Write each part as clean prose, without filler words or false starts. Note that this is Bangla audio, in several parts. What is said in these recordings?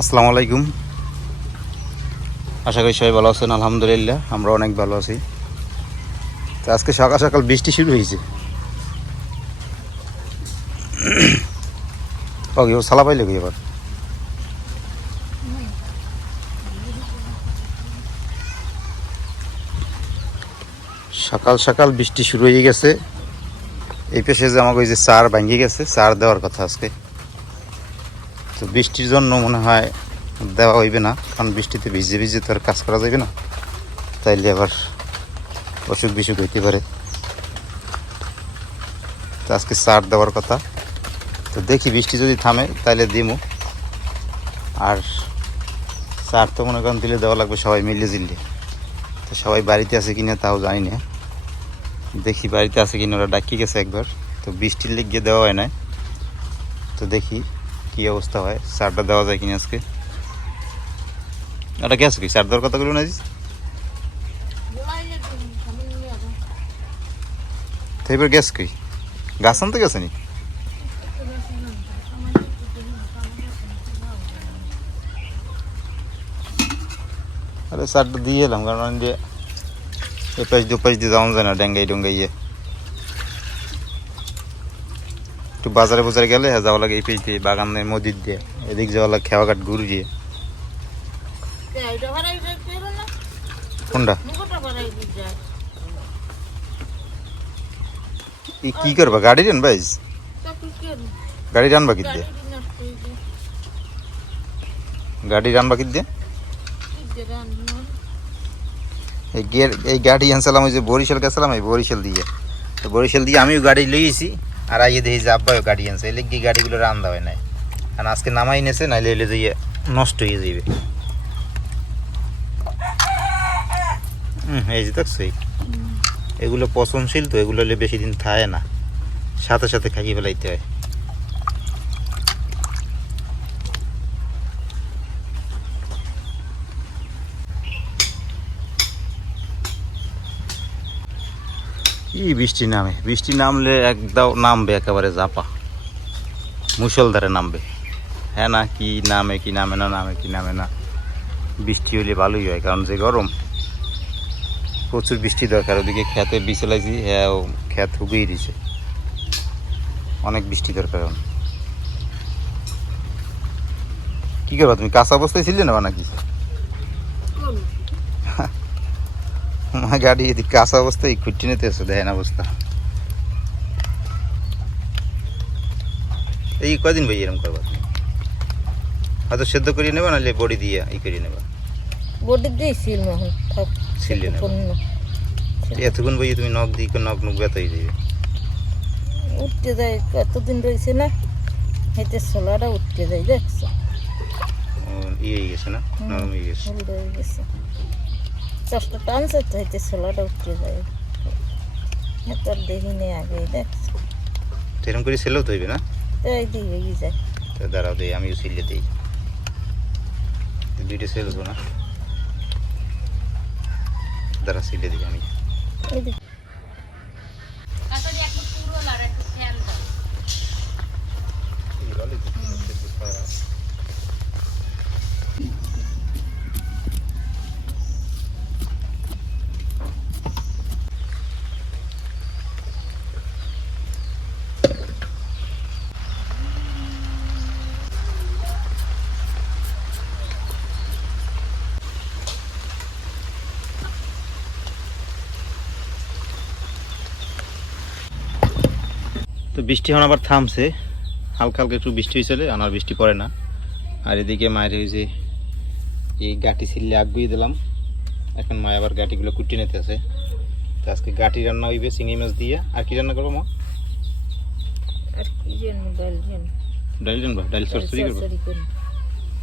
আসসালামু আলাইকুম। আশা করি সবাই ভালো আছেন। আলহামদুলিল্লাহ আমরা অনেক ভালো আছি। তো আজকে সকাল সকাল বৃষ্টি শুরু হয়েছে। ওকে ও সালা পাইলে এবার সকাল সকাল বৃষ্টি শুরু হয়ে গেছে। এই পেশে যে আমাকে ওই যে চার ভাঙিয়ে গেছে, চার দেওয়ার কথা আজকে। তো বৃষ্টির জন্য মনে হয় দেওয়া হইবে না, কারণ বৃষ্টিতে ভিজে ভিজে তো আর কাজ করা যাবে না, তাইলে আবার অসুখ বিসুখ হইতে পারে। তো আজকে চার দেওয়ার কথা। তো দেখি বৃষ্টি যদি থামে তাইলে দিমু। আর চার তো মনে করেন দিলে দেওয়া লাগবে সবাই মিলে জিললে। তো সবাই বাড়িতে আছে কিনা তাও জানি না, দেখি বাড়িতে আছে কিনা, ওরা ডাকি গেছে একবার। তো বৃষ্টির লেগে দেওয়া হয় না। তো দেখি কি অবস্থা হয়, চারটা দেওয়া যায় কিনা আজকে। এটা গেছে কি চার দেওয়ার কথা বলুন আজ। তো এবার গ্যাস কি গাছ আনতে গেছে নি? আরে চারটা দিয়ে এলাম, কারণ যে এপাশ দুপাশ দিয়ে যাওয়া যায় না, ডেঙ্গাই ডঙ্গাইয়ে। একটু বাজারে বাজারে গেলে যাওয়া লাগে এই পেজ দিয়ে, বাগানের মসজিদ দিয়ে, এদিক যাওয়া লাগে খেয়াঘাট ঘুরে দিয়ে। কোনটা কি করবা? গাড়ি রান ভাই, গাড়ি রানবা কি দিয়ে? গাড়ি রানবা কি দিয়ে? এই গাড়ি আনছিলাম ওই যে বরিশাল গেছিলাম, এই বরিশাল দিয়ে। তো বরিশাল দিয়ে আমিও গাড়ি লইয়েছি, আর আইয়ে দেখি যে আব্বাও গাড়ি আনছে। এলে কি গাড়িগুলো রান্দা হয় নাই, কারণ আজকে নামাই নেছে, নাইলে এলে যে নষ্ট হয়ে যাবে। এই যে দেখছি এগুলো পচনশীল, তো এগুলো হলে বেশি দিন থাকে না, সাথে সাথে খাইয়ে ফেলাইতে হয়। কি বৃষ্টি নামে, বৃষ্টি নামলে একদাও নামবে একেবারে জাপা, মুষলধারে নামবে। হ্যাঁ না, কি নামে কি নামে না, নামে কি নামে না। বৃষ্টি হলে ভালোই হয়, কারণ যে গরম, প্রচুর বৃষ্টি দরকার। ওদিকে খেতে বিছলাইছি, হ্যাঁ ও খেত হুগিয়ে দিছে, অনেক বৃষ্টি দরকার। এখন কি করবা তুমি? কাঁচা অবস্থায় ছিলে না নাকি? গাড়ি এদিকে কাঁচা অবস্থায় খুঁটি নিতে আছে, দেখেন অবস্থা। এই কদিন ভাই এরকম করবা? হয়তো সেদ্ধ করিয়ে নেবা, নাহলে বড়ি দিয়ে ই করিয়ে নেবা। বডি দিয়ে সিল এখন থাক ছিলে না এতক্ষণ বই তুমি নখ দিয়ে নখ নখ ব্যথা হয়ে যাবে। উঠতে যায়, এতদিন রয়েছে না, হেঁটে ছোলাটা উঠতে যায়, দেখছো ইয়ে হয়ে গেছে না, নরম হয়ে গেছে, হলুদ হয়ে গেছে। চাষটা টানছে তো হেঁটে ছোলাটা উঠতে যায়, তোর দেখিনি আগে, দেখছো। এরকম করে সেলেও তো হইবে না? এই দিয়ে যায়। তো দাঁড়াও দিই, আমিও সিলে দিই, দুইটা সেল হতো না, দাঁড়া সিলে দিই আমি। তো বৃষ্টি এখন আবার থামছে, হালকা হালকা একটু বৃষ্টি হয়েছিল, আর বৃষ্টি পড়ে না। আর এদিকে মায়ের ওই যে এই গাটি ছিললে আগ বুঝিয়ে দিলাম, এখন মা আবার গাটিগুলো কুটিয়ে নিতে আছে। তো আজকে গাটি রান্না হইবে চিংড়ি মাছ দিয়ে। আর কি রান্না করবো মা? আর কি জানো, ডাল জানো, ডাল জানবা? ডাল চচ্চড়ি করবো।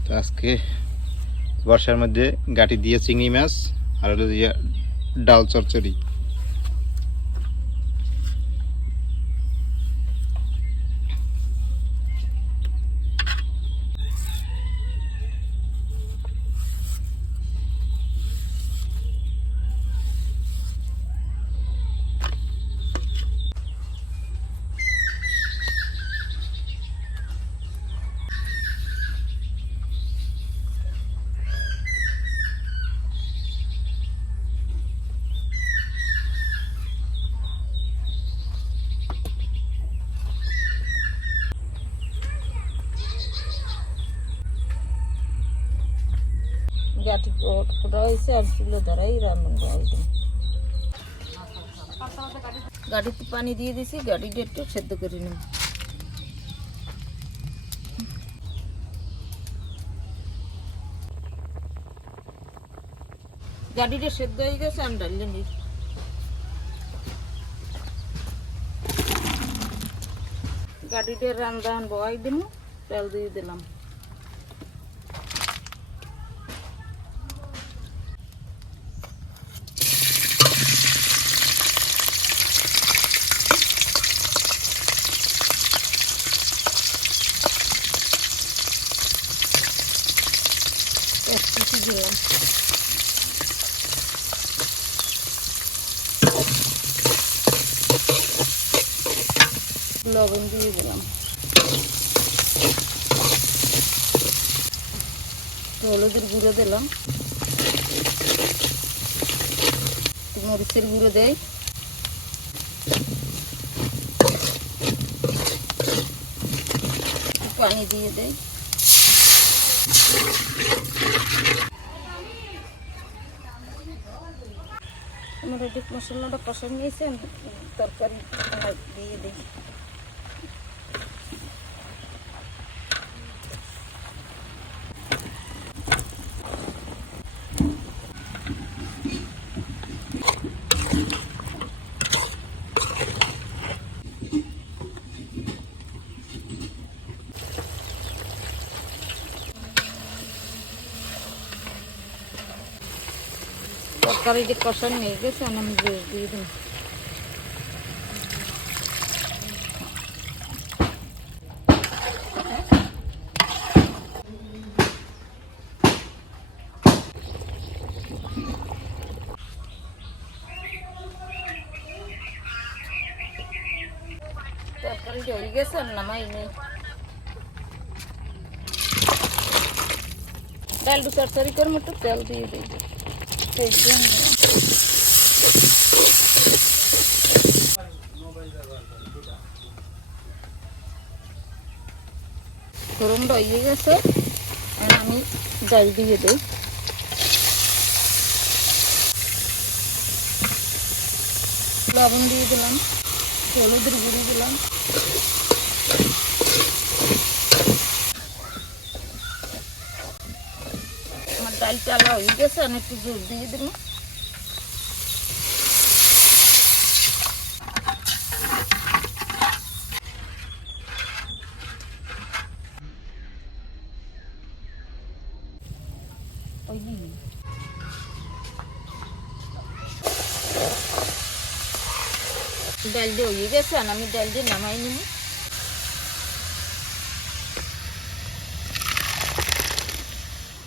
তো আজকে বর্ষার মধ্যে গাটি দিয়ে চিংড়ি মাছ আর হলো দিয়ে ডাল চচ্চড়ি। গাঠি ওটা হয়েছে আর চুলো ধরাই রান্না গাড়ি গাড়িতে পানি দিয়ে দিছি, গাড়িটা একটু সেদ্ধ করে নিন। গাড়িটা সেদ্ধ হয়ে গেছে, আমি ডালিয়ে নিই। গাড়িটা রান্না বয়াই দিন, তেল দিয়ে দিলাম। দিলাম লবণ দিয়ে দিলাম, হলুদের গুঁড়ো দিলাম, মরিচের গুঁড়ো দেয়, পানি দিয়ে দেয়। আমার এটি মশলাটা কষা নিয়েছে, তরকারি দিয়ে দিই। তরকারি যে কষা নিয়ে গেছে, আমি দিয়ে দিই। তরকারি হয়ে গেছে, নামাই নেই। ডাল দু চরচরি করে মতো তেল দিয়ে দিই। গরমটা হয়ে গেছে, আমি ডাল দিয়ে দিই। লবণ দিয়ে দিলাম, হলুদের গুঁড়ি দিলাম, আমার ডাল চালা হয়ে গেছে, আমি একটু জল দিয়ে দিলাম। ডাল দিয়ে হয়ে গেছে, আমি ডাল দিয়ে নামাই নিব।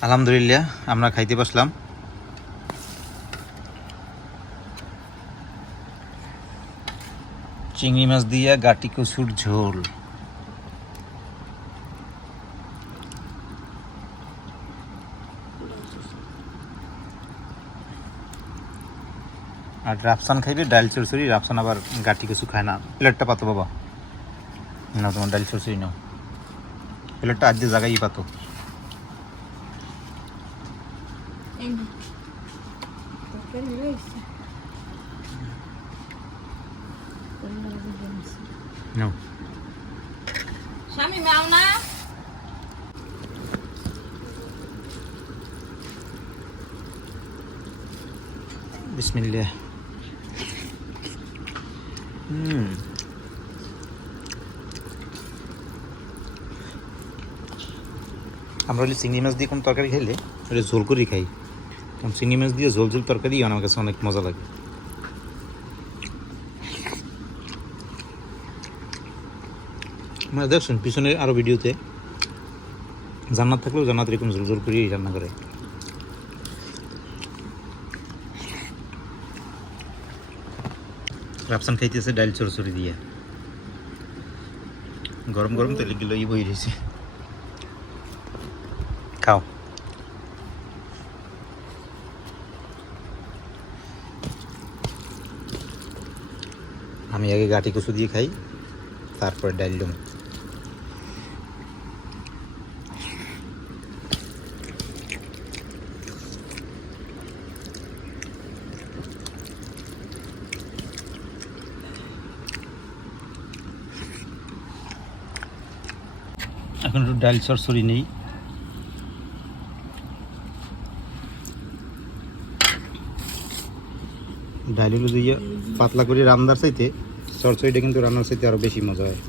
আলহামদুলিল্লাহ আমরা খাইতে বসলাম। চিংড়ি মাছ দিয়া গাটি কচুর ঝোল। আর রাফসান খাইবে ডাল চরচড়ি, রাফসান আবার গাটি কচু খায় না। প্লেটটা পাতো বাবা, না তোমার ডাল চরচড়ি নাও, প্লেটটা আজ যে জায়গায় পাতো। No. স্বামী মাও না বিসমিল্লাহ। আমরা হলে চিংড়ি মাছ দিয়ে কোনো তরকারি খাইলে ওটা ঝোল করেই খাই, কারণ চিংড়ি মাছ দিয়ে ঝোল ঝোল তরকারি আমার কাছে অনেক মজা লাগে। মানে দেখছেন পিছনে আরও ভিডিওতে জান্নাত থাকলেও জান্নাত এরকম ঝোল ঝোল করেই রান্না করে। রাফসান খাইতেছে ডাল চরচড়ি দিয়ে, গরম গরম তেলে গিলো ই বই রয়েছে। খাও। আমি আগে গাটি কচু দিয়ে খাই, তারপরে ডাল দেব। এখন একটু ডাল সরসরি নেই। ডালগুলো দিয়ে পাতলা করে রান্নার চাইতে সরসরিটা কিন্তু রান্নার চাইতে আরও বেশি মজা হয়।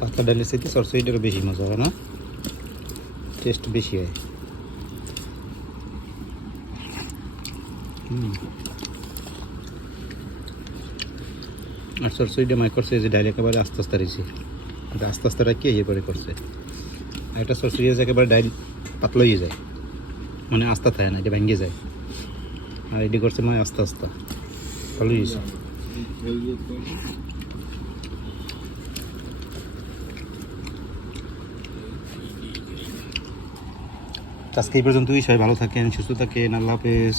পাতলা ডালের চাইতে সরসরিটারও বেশি মজা হয় না, টেস্ট বেশি হয়। আর সরসরিটা মাই করছে যে ডাইল একেবারে আস্তে আস্তে রয়েছে, আস্তে আস্তে রাখি এরপরে করছে। আর একটা সরসরি আছে একেবারে ডাইল পাতলা হয়ে যায়, মানে আস্তা থাকে না, এটা ভেঙে যায়। আর এটি করছে মানে আস্তে আস্তে ভালো হয়েছে। আজকে এই পর্যন্তই, সবাই ভালো থাকেন, সুস্থ থাকেন, আল্লাহ হাফেজ।